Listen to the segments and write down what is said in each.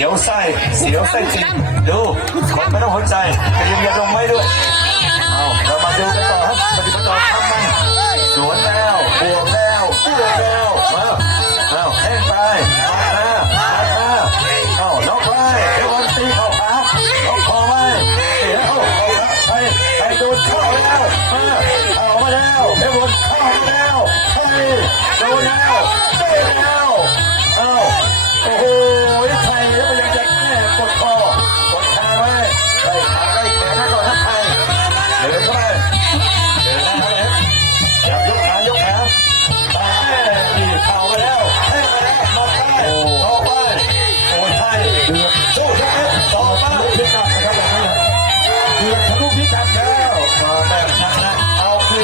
สียวไส้เสียวไส้จริงดูคนไม่ต้องหัวใจเตรียมยาดมไว้ด้วยเอาเรามาดูกันต่อครับปฏิบัติต่อทำมันสวนแล้วบวกแล้วบวกแล้วมาเอาแห้งไป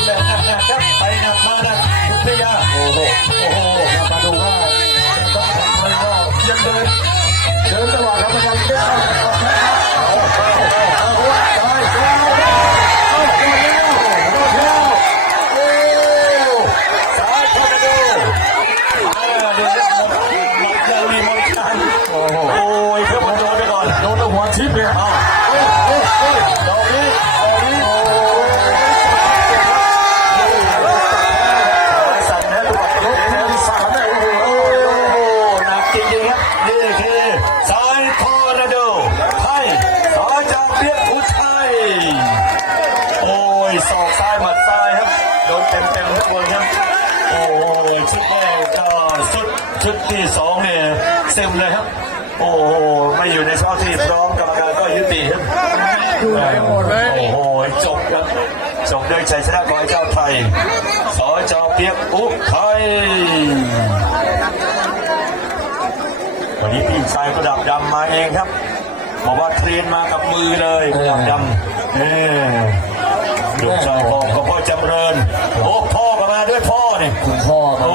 แบบหนักๆครับไปนะมานะทุกพยาโอ้โหโอ้โหมาดู เปียกอุทัยโอ้ยศอกซ้ายหมัดซ้ายครับโดนเต็มๆทุกคนครับโอ้ยชุดแรกก็สุดชุดที่สองเนี่ยเซ็มเลยครับ โอ้โหไม่อยู่ในสภาพที่พร้อมกรรมการก็ยุติครับโอ้โหจบครับจบด้วยชัยชนะของไอ้เจ้าไทยสอจอเปียกอุทัยวันนี้พี่ชายประดับดำมาเองครับ บอกว่าเทรนมากับมือเลยประดับดำเออลูกชายพ่อก็พ่อจำเริญ โอ้พ่อก็มาด้วยพ่อเนี่ยคุณพ่อโอ้